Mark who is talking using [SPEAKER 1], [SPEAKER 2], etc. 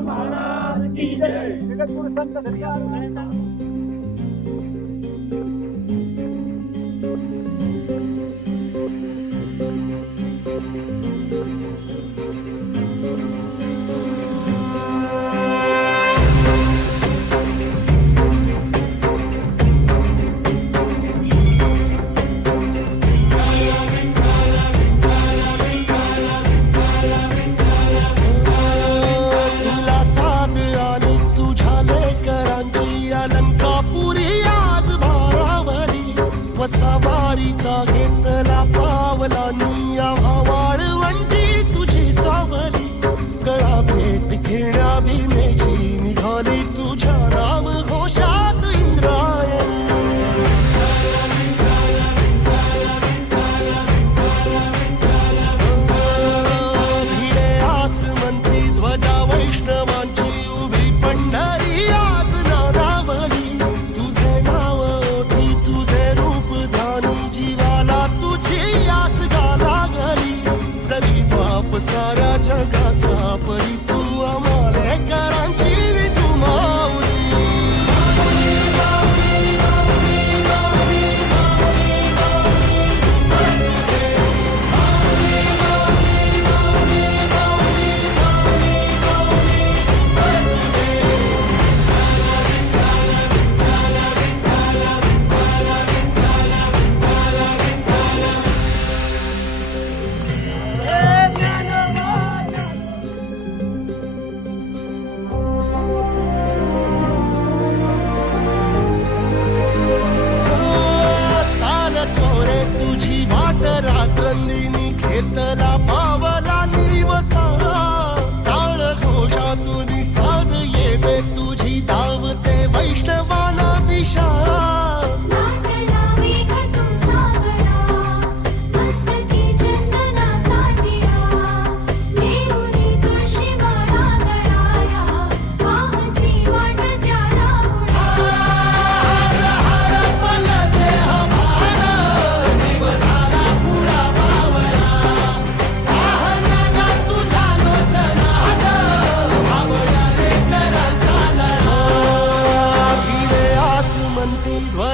[SPEAKER 1] महाराज की जय. जगतगुरु संत
[SPEAKER 2] सवारीचा